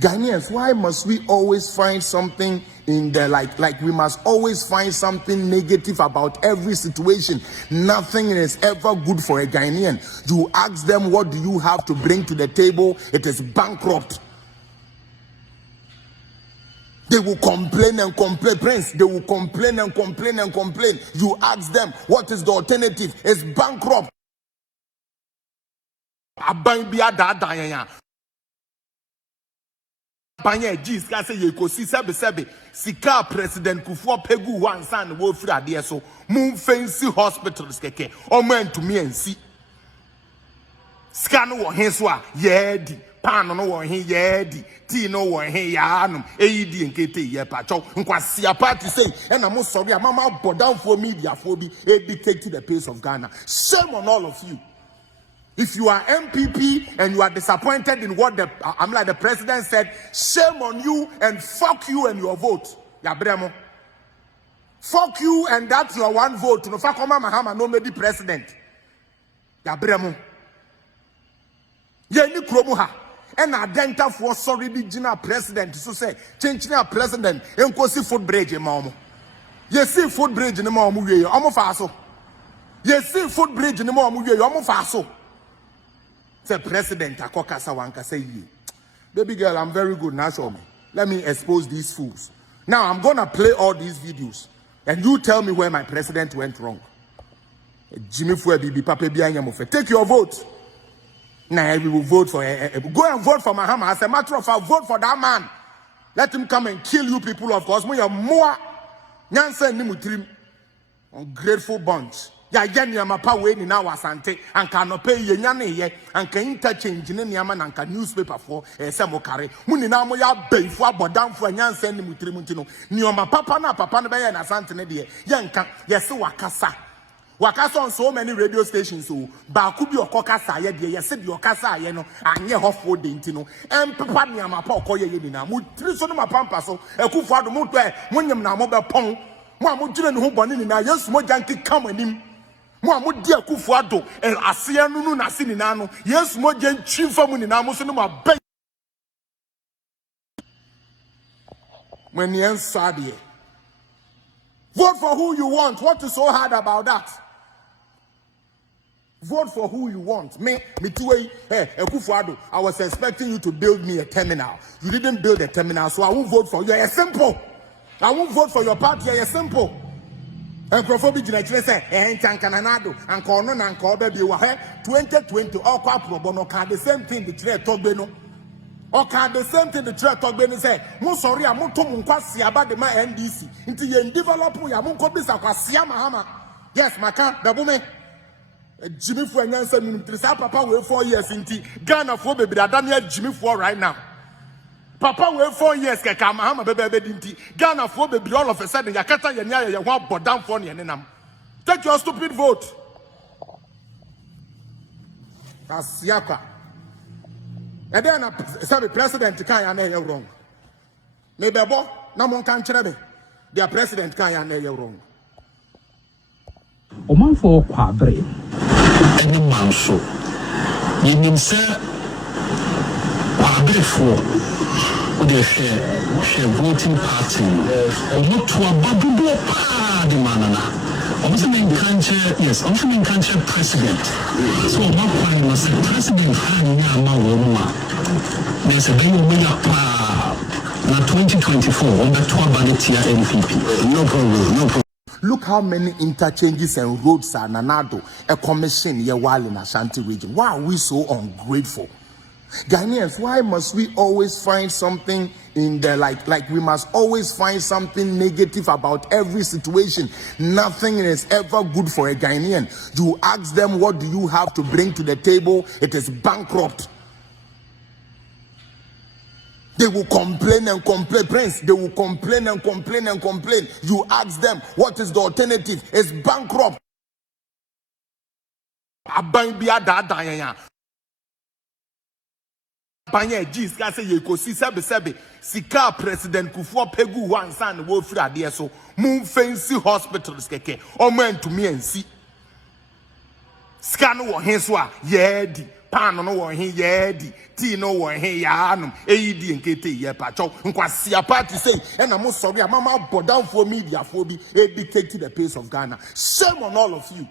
Ghanaians, why must we always find something in the like we must always find something negative about every situation? Nothing is ever good for a Ghanaian. You ask them, what do you have to bring to the table? It is bankrupt. They will complain and complain, Prince. They will complain and complain and complain. You ask them, what is the alternative? It's bankrupt. Banya G's can say you see sebe sika president Kufuor pegu one son wo free ade so moon fancy hospitals keke o man to me and see scan no wo hen so a ye di pan no wo hen ye di tea no wo hen ya anum eidi nkete ye pacho nkwasi party say and am sorry mama bodan for media for be e dictate the pace of Ghana. Shame on all of you. If you are NPP and you are disappointed in what the president said, shame on you and fuck you and your vote. Ya bremo. Fuck you and that's your one vote. No fakoma mahama no maybe president. Ya bremo. Ye ni kromu ha. And adenta for sorry the jina president so say change na president enko si foot bridge mamo. Ye see foot bridge ni mamo ye omo fa so. Ye see foot bridge ni mamo ye omo fa so. Say president akokasa wanka say ye. Baby girl, I'm very good now. Show me. Let me expose these fools. Now I'm gonna play all these videos and you tell me where my president went wrong. Jimmy Fuebi Papa Bianyamofe. Take your vote. Now we will vote for go and vote for Mahama. As a matter of fact, vote for that man. Let him come and kill you people, of course. More Nyansa Nimutrim. Ungrateful bunch. Ya yeni ya mapa we ni na wasante anka no pay ye nyane ye anka interchange ne niama na anka newspaper for se mo kare mu ni na mo ya beifo abodamfo anyansa ni mutiri muti no ni o mapapa na papa no be ye na sante ne de ye nka ye se wakasa on so many radio stations so ba ku bi okokasa ye de ye se de okasa ye no anye hofo de nti no empepa ni amapa okoye ye ni na mutiri so no mapampa so ekufo ado mo to e mo nyem na mo be pon mo amodire ne ho bone ni na yesu mo janki kam anim mo amodi akufo ado asea nunu na se ni na no yesu mo je ntwimfa mu ni na mo so no mabe when you answer there. Vote for who you want. What is so hard about that? Vote for who you want. Me too. Hey, Ekufuado, I was expecting you to build me a terminal. You didn't build a terminal, so I won't vote for you. It's simple. I won't vote for your party. It's simple. And Profobi Jinachile say, Chankanado, and Cornon and Corbe, you were 2020, all qua pro bono card, the same thing the trade talk beno. Or card the same thing the trade talk beno say, Musori, I'm Mutomquasi about the my NDC. Into you develop Yamunkobis Aquasiama Hama. Yes, Maka, the woman. Jimmy for an answer, Papa will 4 years into Ghana for baby. I done here Jimmy for right now. Papa will 4 years, Kakamahama baby dinty. Ghana for baby all of a sudden, Yakata Yanya, you want but down for Yanam. Take your stupid vote. That's Yaka. And then the president can't wrong. Maybe a boy, no one can tell me. Their president can't wrong. Oman for Quabre. Any man so. You mean, sir, Quabre for the share voting party. Not to a babu party manana. Also in country, yes, also in country president. So what point was the president there's a big na 2024 on the 12 NPP. No problem, no problem. Look how many interchanges and roads are Nanado, a commission here while in Ashanti region. Why are we so ungrateful? Ghanaians, why must we always find something in the like we must always find something negative about every situation? Nothing is ever good for a Ghanaian. You ask them, what do you have to bring to the table? It is bankrupt. They will complain and complain, Prince. They will complain and complain and complain. You ask them, what is the alternative? It's bankrupt. Banya G's can say you see sebe sika president Kufuor pegu one son wo free ade so moon fancy hospitals keke o man to me and see scan wo hen so a ye di pan no wo he yedi tea no wo he ya anum eyidi nkete ye pacho nkwasia party say na mo sorry amama bodown for media for be dictate the pace of Ghana. Shame on all of you.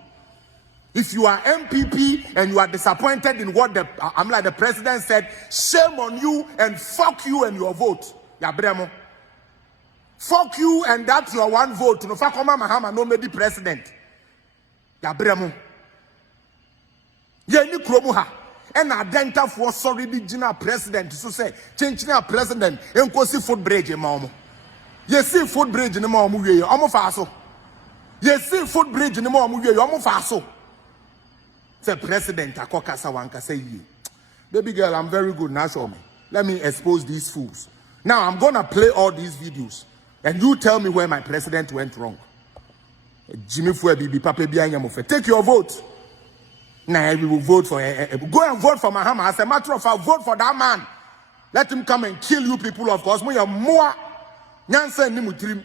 If you are NPP and you are disappointed in what the president said, shame on you and fuck you and your vote. Ya bremo. Fuck you and that's your one vote. No fakoma mahama no medi president. Ya bremo. Ye ni kromu ha. And adenta for sorry di jina president so say change na president enkosi foot bridge mamo. Ye see foot bridge ni mamo ye omo fa so. Ye see foot bridge ni mamo ye omo fa so. Say president akokasa wanka say ye. Baby girl, I'm very good now, show me. Let me expose these fools. Now I'm gonna play all these videos and you tell me where my president went wrong. Jimmy Fue Bibi Papa Bianyamofe. Take your vote. Now we will vote for go and vote for Mahama. As a matter of fact, vote for that man. Let him come and kill you people, of course. We are more Nyansa Nimutrim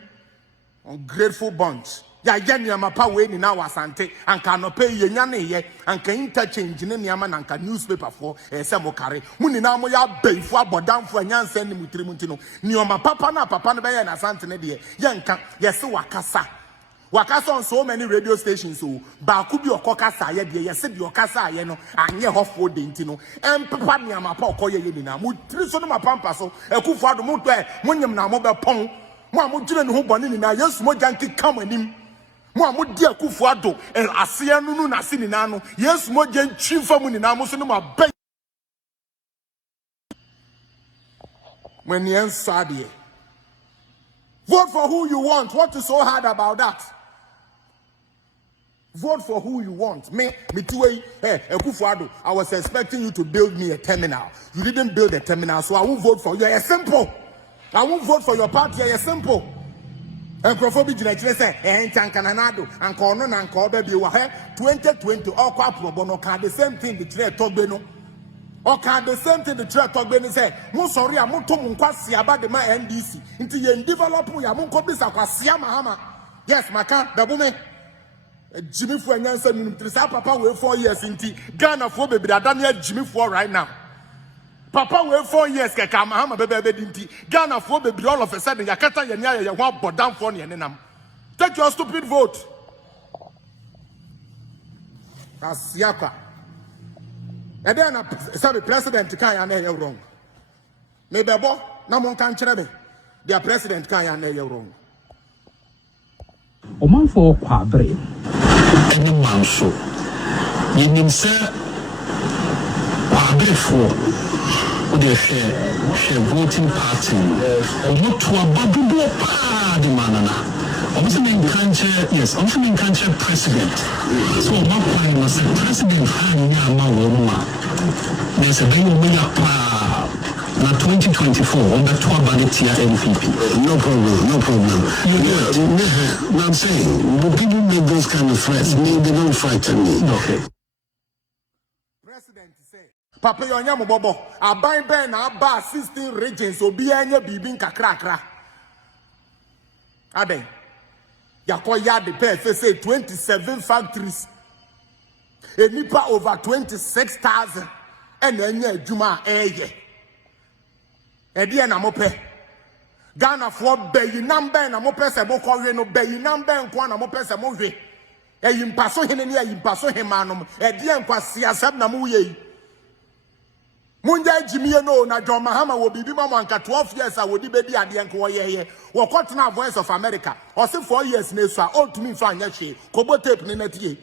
ungrateful bunch. Ya yanya we ni na wasante anka no pay ye nyane ye anka interchange ne niama na anka newspaper for se mo kare mu ni na mo ya beifo abodamfo Nyansa Nimutrim ntino nioma papa na be ye na sante ne de ye nka ye se wakasa on so many radio stations so ba ku bi okokasa ye de ye se de okasa ye no anye hofo de ntino empapa ni amapa okoye ye ni na mu tri so no mapampa so ekufo ado mu to mo nyem na mo be pon mo amugire ne ho bone ni na Yesu mo janki kam anim mo amudi ekufo ado ase anu na se ni na no Yesu mo janki fam ni na mo so no ma be when you answer there. Vote for who you want. What is so hard about that? Vote for who you want. Me too. Hey, Ekufuado, I was expecting you to build me a terminal. You didn't build a terminal, so I won't vote for you. It's simple. I won't vote for your party. It's simple. And Crawford say, and Tankanado, and Cornon and Corbe, you were 2020, all quite probono, the same thing the trade Togbeno. Okay, the same thing the trade Togbeno said. Mo sorry, I'm not talking about the NDC. Until you develop, I'm not going to Mahama. Yes, Maka, the woman. Jimmy Fue Nyansa Nimutrim Papa wait 4 years inti Ghana for baby Daniel Jimmy Fue right now. Papa wait 4 years ke Mahama baby inti Ghana for baby all of a sudden yakata yenya ya wa bodam for ne nenam. Take your stupid vote. Asiaka. And then sorry president kan ya na wrong. Me bebo na mon kan kire me. Their president kan ya na wrong. Oman for kwabre any man so yin say kwabre for the share voting party omo to abadudo pa the manana also in country yes also in country president so my point was the president hanya ma wo ma there's a big pa na 2024 on the tour Banitia NPP. No problem. I'm saying, when people make those kind of threats, they don't frighten me. Okay. President say, Papa Yonyamu Bobo, Abai Ben Abba 16 regions, Obi Anya Bibin Kakrakra. Ade, Yakoya de Pe say 27 factories. A nipa over 26,000. And then Juma Eye. Edia na mope Ghana for bayi number na mope se bo kowe no bayi number nko na mope se mo hwe eyimpaso hene ne eyimpaso hemanom edia nkwa siasab na mo ye munja jimiye no na John Mahama wo bibi ma anka 12 years a wodi bedi ade nko ye wo kotena Voice of America o se 4 years na esu a o tumi fa anya hwe kobo tape ne natie